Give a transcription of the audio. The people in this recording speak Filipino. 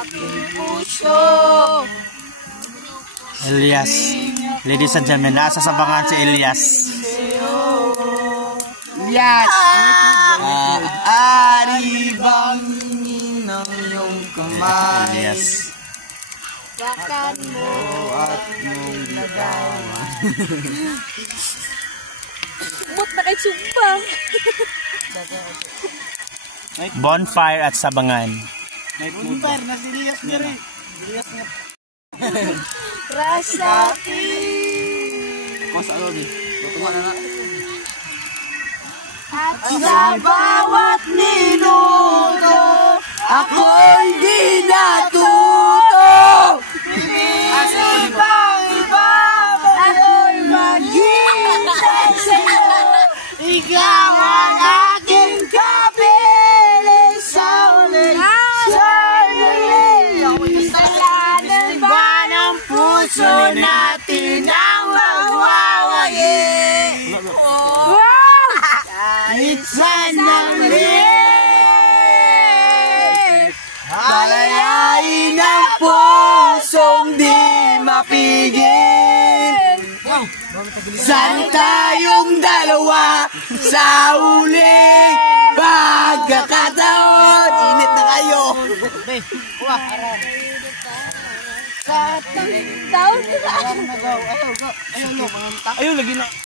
aking puso. Elias. Ladies and gentlemen, nasa sabangan si Elias. Elias! Ari bang ng iyong kamay? Elias. Bakan mo at mong ligawan. Sumot na kay Sumbang. Bonfire at sabangan. Bonfire na si Elias nga rin. Rasaki. Kosa ano din? Tutuwa na na. At sa bawat minuto, ako'y di natuto. Ibang iba, ako'y maghihintay sa'yo. Ikaw ang aking kapiling sa ulit. Kasalanan ba ng puso natin ang magwawayi? Kahit saan nanglit, palayain ang pusong di mapigil. Sana tayong dalawa sa uling pagkakataon. Init na kayo. Down nila. Ayaw lagi na.